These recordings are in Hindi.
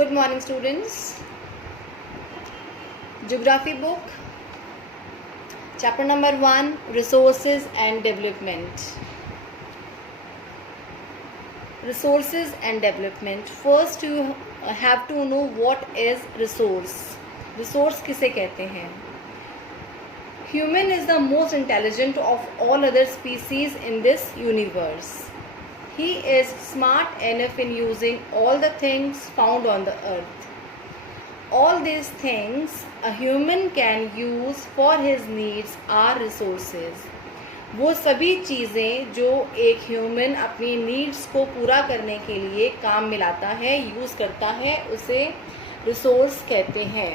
Good morning, students. Geography book, chapter number 1, resources and development. Resources and development. First, you have to know what is resource. Resource किसे कहते हैं? Human is the most intelligent of all other species in this universe. He is smart enough in using all the things found on the earth. All these things a human can use for his needs are resources. वो सभी चीज़ें जो एक ह्यूमन अपनी नीड्स को पूरा करने के लिए काम में लाता है, यूज़ करता है, उसे रिसोर्स कहते हैं.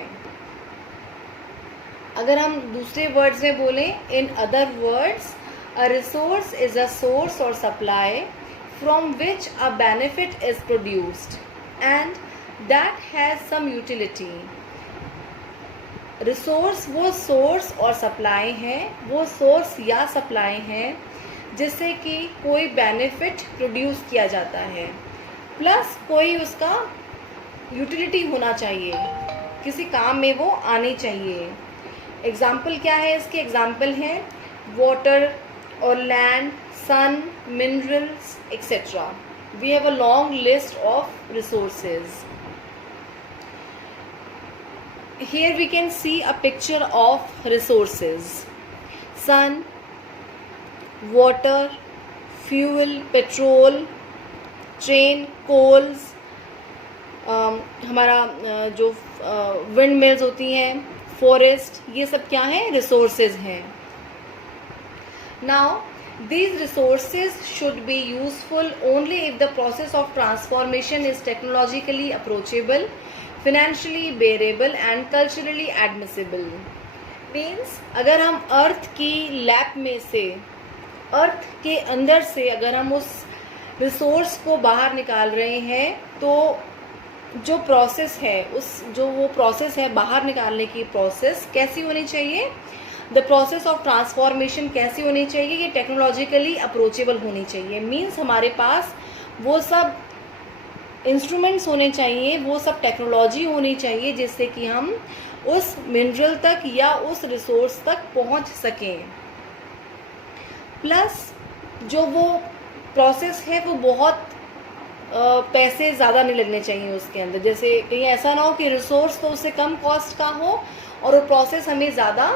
अगर हम दूसरे वर्ड्स में बोलें, in other words, a resource is a source और supply from which a benefit is produced and that has some utility. Resource वो सोर्स और सप्लाई है, वो सोर्स या सप्लाई है जिससे कि कोई बेनिफिट प्रोड्यूस किया जाता है, प्लस कोई उसका यूटिलिटी होना चाहिए, किसी काम में वो आनी चाहिए. एग्जाम्पल क्या है इसके? एग्जाम्पल हैं वाटर और land, sun, minerals, etc. We have a long list of resources. Here we can see a picture of resources. Sun, water, fuel, petrol, train, coals, हमारा जो wind mills होती हैं, forest, ये सब क्या हैं? Resources हैं. Now, these resources should be useful only if the process of transformation is technologically approachable, financially bearable and culturally admissible. Means अगर हम अर्थ की लैब में से, अर्थ के अंदर से अगर हम उस रिसोर्स को बाहर निकाल रहे हैं, तो जो प्रोसेस है, वो प्रोसेस है बाहर निकालने की प्रोसेस कैसी होनी चाहिए? द प्रोसेस ऑफ ट्रांसफॉर्मेशन कैसी होनी चाहिए? ये टेक्नोलॉजिकली अप्रोचेबल होनी चाहिए. मीन्स हमारे पास वो सब इंस्ट्रूमेंट्स होने चाहिए, वो सब टेक्नोलॉजी होनी चाहिए जिससे कि हम उस मिनरल तक या उस रिसोर्स तक पहुंच सकें. प्लस जो वो प्रोसेस है वो बहुत पैसे ज़्यादा नहीं लगने चाहिए उसके अंदर. जैसे कहीं ऐसा ना हो कि रिसोर्स तो उससे कम कॉस्ट का हो और वो प्रोसेस हमें ज़्यादा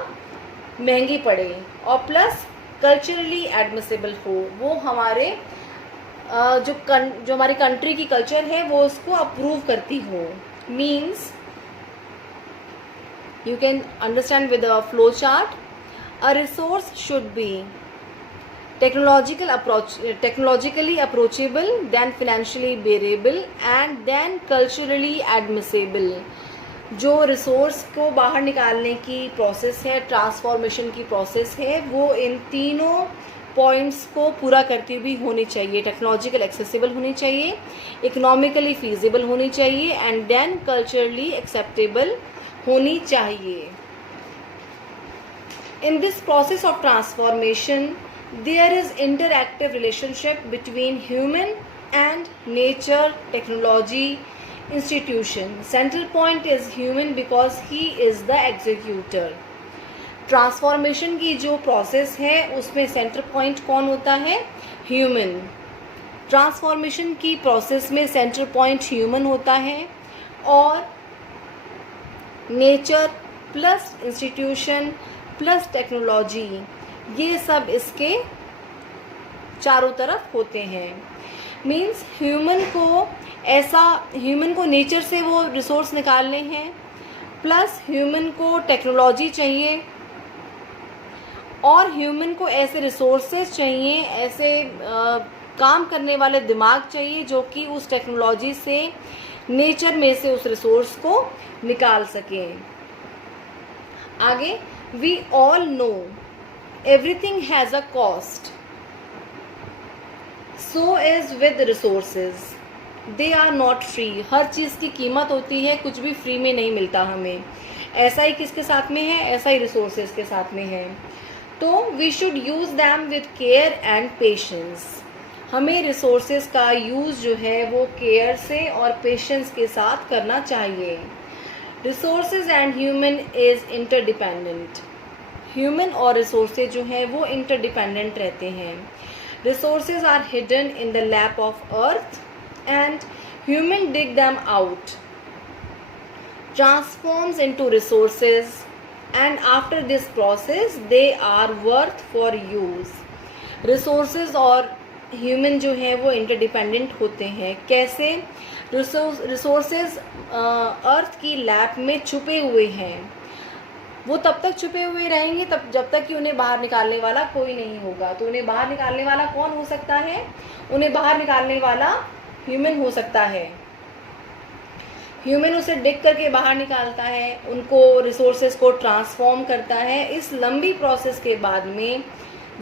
महंगी पड़े, और प्लस कल्चरली एडमिसिबल हो, वो हमारे जो हमारी कंट्री की कल्चर है वो उसको अप्रूव करती हो. Means you can understand with a flow chart. A resource should be technologically approachable, then financially bearable and then culturally admissible. जो रिसोर्स को बाहर निकालने की प्रोसेस है, ट्रांसफॉर्मेशन की प्रोसेस है, वो इन तीनों पॉइंट्स को पूरा करती हुई होनी चाहिए. टेक्नोलॉजिकल एक्सेसिबल होनी चाहिए, इकोनॉमिकली फीजिबल होनी चाहिए एंड देन कल्चरली एक्सेप्टेबल होनी चाहिए. In this process of transformation there is interactive relationship between human and nature, technology, institution. Central point is human because he is the executor. Transformation की जो प्रोसेस है उसमें सेंटर पॉइंट कौन होता है? ह्यूमन. ट्रांसफॉर्मेशन की प्रोसेस में सेंटर पॉइंट ह्यूमन होता है, और nature plus institution plus technology, ये सब इसके चारों तरफ होते हैं. मीन्स ह्यूमन को नेचर से वो रिसोर्स निकालने हैं, प्लस ह्यूमन को टेक्नोलॉजी चाहिए, और ह्यूमन को ऐसे रिसोर्सेज चाहिए, ऐसे काम करने वाले दिमाग चाहिए जो कि उस टेक्नोलॉजी से, नेचर में से उस रिसोर्स को निकाल सकें. आगे, we all know everything has a cost. So is with resources. They are not free. हर चीज़ की कीमत होती है, कुछ भी फ्री में नहीं मिलता हमें. ऐसा ही किसके साथ में है? ऐसा ही रिसोर्सेज के साथ में है. तो we should use them with care and patience. हमें रिसोर्सेज का यूज़ जो है वो केयर से और पेशेंस के साथ करना चाहिए। Resources and human is interdependent. Human और रिसोर्सेज जो हैं वो इंटरडिपेंडेंट रहते हैं। Resources are hidden in the lap of earth and human dig them out, transforms into resources, and after this process they are worth for use. Resources और ह्यूमन जो है वो इंटरडिपेंडेंट होते हैं। कैसे? रिसोर्सेज अर्थ की लैप में छुपे हुए हैं, वो तब तक छुपे हुए रहेंगे तब जब तक कि उन्हें बाहर निकालने वाला कोई नहीं होगा। तो उन्हें बाहर निकालने वाला कौन हो सकता है? उन्हें बाहर निकालने वाला ह्यूमन हो सकता है। ह्यूमन उसे डिग करके बाहर निकालता है, उनको रिसोर्सेज को ट्रांसफॉर्म करता है। इस लंबी प्रोसेस के बाद में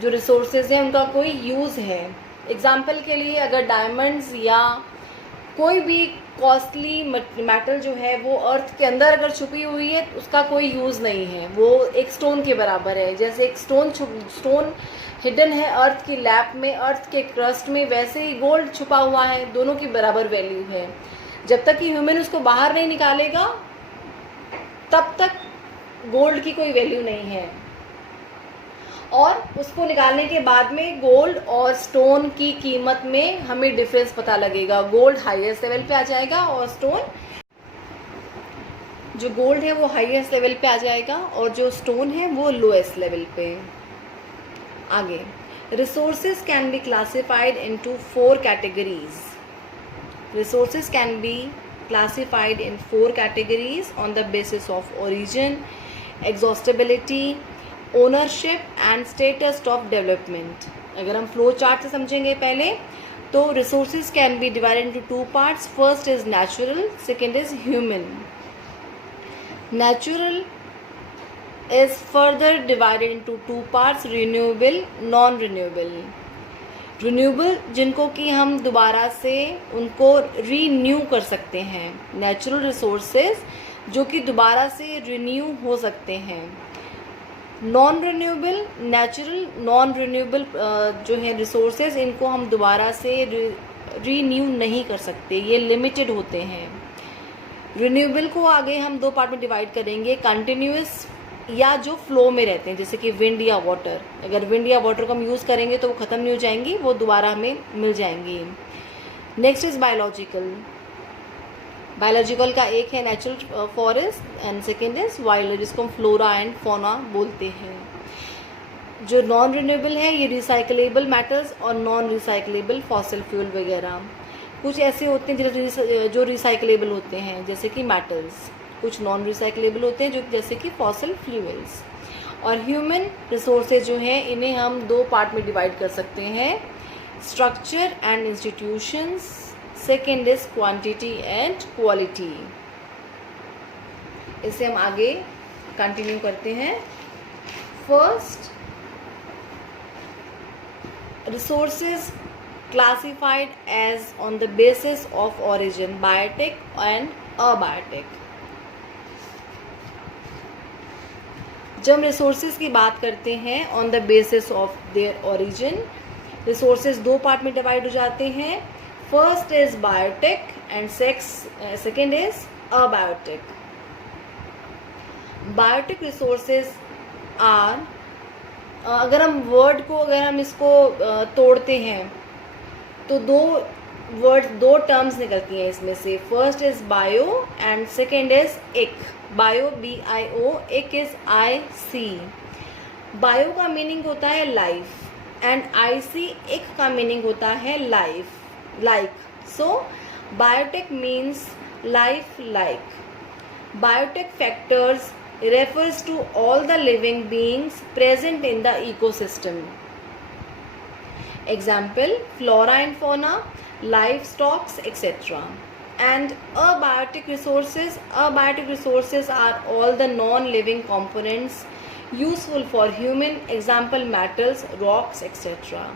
जो रिसोर्सेज हैं उनका कोई यूज़ है। एग्जाम्पल के लिए अगर डायमंड्स या कोई भी कॉस्टली मेटल जो है वो अर्थ के अंदर अगर छुपी हुई है तो उसका कोई यूज़ नहीं है, वो एक स्टोन के बराबर है। जैसे एक स्टोन हिडन है अर्थ की लैप में, अर्थ के क्रस्ट में, वैसे ही गोल्ड छुपा हुआ है, दोनों की बराबर वैल्यू है। जब तक कि ह्यूमन उसको बाहर नहीं निकालेगा तब तक गोल्ड की कोई वैल्यू नहीं है, और उसको निकालने के बाद में गोल्ड और स्टोन की कीमत में हमें डिफरेंस पता लगेगा। गोल्ड हाईएस्ट लेवल पे आ जाएगा और स्टोन, जो गोल्ड है वो हाईएस्ट लेवल पे आ जाएगा और जो स्टोन है वो लोएस्ट लेवल पे। आगे, resources can be classified into 4 categories. Resources can be classified in 4 categories on the basis of origin, exhaustibility, ownership and status of development. अगर हम फ्लो चार्ट से समझेंगे पहले तो resources can be divided into 2 parts. First is natural, second is human. Natural is further divided into 2 parts, renewable, non-renewable. Renewable जिनको कि हम दोबारा से उनको रीन्यू कर सकते हैं, नेचुरल रिसोर्सेज जो कि दोबारा से रिन्यू हो सकते हैं। Non renewable, natural non renewable जो है रिसोर्सेज, इनको हम दोबारा से रीन्यू नहीं कर सकते, ये लिमिटेड होते हैं। रिन्यूएबल को आगे हम 2 पार्ट में डिवाइड करेंगे, कंटिन्यूअस या जो फ्लो में रहते हैं, जैसे कि विंड या वाटर। अगर विंड या वाटर को हम यूज़ करेंगे तो वो ख़त्म नहीं हो जाएंगी, वो दोबारा हमें मिल जाएंगी। Next is biological. बायोलॉजिकल का एक है natural forest and second is wild, जिसको हम फ्लोरा एंड फौना बोलते हैं। जो नॉन रिन्यूएबल है ये रिसाइकलेबल मेटल्स और नॉन रिसाइकलेबल फॉसिल फ्यूल वगैरह कुछ ऐसे होते हैं जो रिसाइकलेबल होते हैं, जैसे कि मेटल्स। कुछ नॉन रिसाइकलेबल होते हैं जो जैसे कि फॉसिल फ्यूल्स। और ह्यूमन रिसोर्सेज जो हैं इन्हें हम 2 पार्ट में डिवाइड कर सकते हैं, structure and institutions, second is quantity and quality. इसे हम आगे कंटिन्यू करते हैं। First, resources classified as on the basis of origin, biotic and abiotic। जब हम रिसोर्सेज की बात करते हैं on the basis of their origin, resources 2 part में डिवाइड हो जाते हैं। First is biotic and second is abiotic. Biotic resources are, अगर हम वर्ड को अगर हम इसको तोड़ते हैं तो 2 टर्म्स निकलती हैं इसमें से। First is bio and second is इक। बायो BIO, इक इज IC। बायो का मीनिंग होता है लाइफ एंड IC इक का मीनिंग होता है life, like. So biotic means life like. Biotic factors refers to all the living beings present in the ecosystem. Example, flora and fauna, livestock, etc. And abiotic resources are all the non-living components useful for human, example metals, rocks, etc.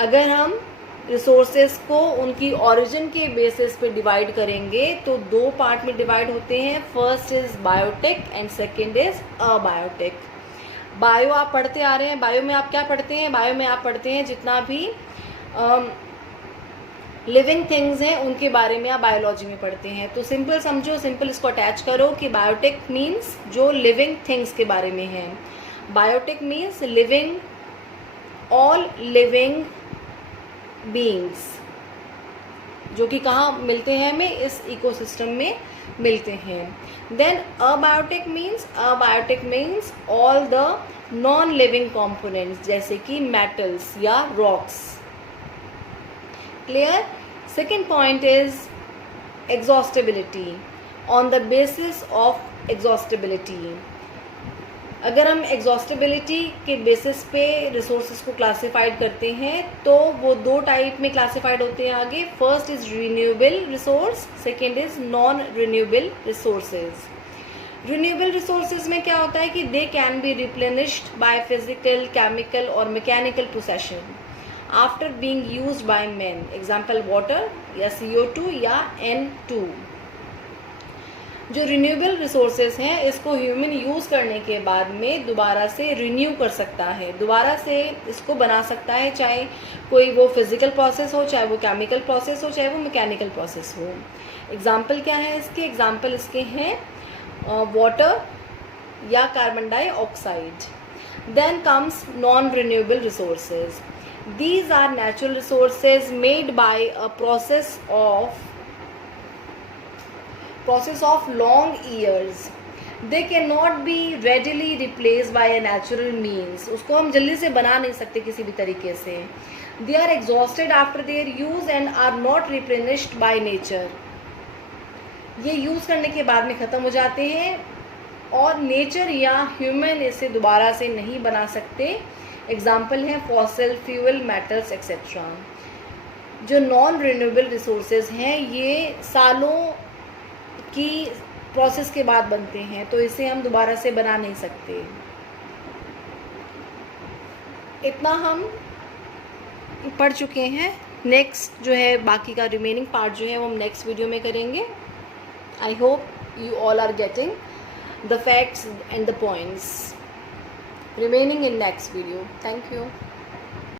अगर हम रिसोर्सेज को उनकी ओरिजिन के बेसिस पे डिवाइड करेंगे तो 2 पार्ट में डिवाइड होते हैं। First is biotic and second is abiotic. Bio आप पढ़ते आ रहे हैं, बायो में आप क्या पढ़ते हैं? बायो में आप पढ़ते हैं जितना भी लिविंग थिंग्स हैं उनके बारे में आप बायोलॉजी में पढ़ते हैं। तो सिंपल समझो, सिंपल इसको अटैच करो कि बायोटिक मीन्स जो लिविंग थिंग्स के बारे में है। Biotic means living, all living beings, जो कि कहाँ मिलते हैं हमें, इस इकोसिस्टम में मिलते हैं। Then abiotic means all the non living components, जैसे कि मेटल्स या rocks. Clear? Second point is exhaustibility, on the basis of exhaustibility. अगर हम एग्जॉस्टिबिलिटी के बेसिस पे रिसोर्सेज को क्लासिफाइड करते हैं तो वो दो टाइप में क्लासिफाइड होते हैं आगे। First is renewable resource, second is non renewable resources. Renewable resources में क्या होता है कि they can be replenished by physical, chemical और mechanical procession after being used by man, example water या CO2 या N2। जो रिन्यूएबल रिसोर्सेज हैं इसको ह्यूमन यूज़ करने के बाद में दोबारा से रिन्यू कर सकता है, दोबारा से इसको बना सकता है, चाहे कोई वो फिजिकल प्रोसेस हो, चाहे वो केमिकल प्रोसेस हो, चाहे वो मैकेनिकल प्रोसेस हो। एग्जाम्पल क्या है इसके? एग्जाम्पल इसके हैं वाटर या carbon dioxide. Then comes non renewable resources. These are natural resources made by a process of long years. They cannot be readily replaced by a natural means. उसको हम जल्दी से बना नहीं सकते किसी भी तरीके से। They are exhausted after their use and are not replenished by nature. ये यूज़ करने के बाद में ख़त्म हो जाते हैं और नेचर या ह्यूमन इसे दोबारा से नहीं बना सकते। एग्जाम्पल हैं फॉसिल फ्यूल, मेटल्स एक्सेट्रा। जो नॉन रिन्यूएबल रिसोर्सेज हैं ये सालों की प्रोसेस के बाद बनते हैं, तो इसे हम दोबारा से बना नहीं सकते। इतना हम पढ़ चुके हैं। नेक्स्ट जो है बाकी का रिमेनिंग पार्ट जो है वो हम नेक्स्ट वीडियो में करेंगे। I hope you all are getting the facts and the points remaining in next video. Thank you.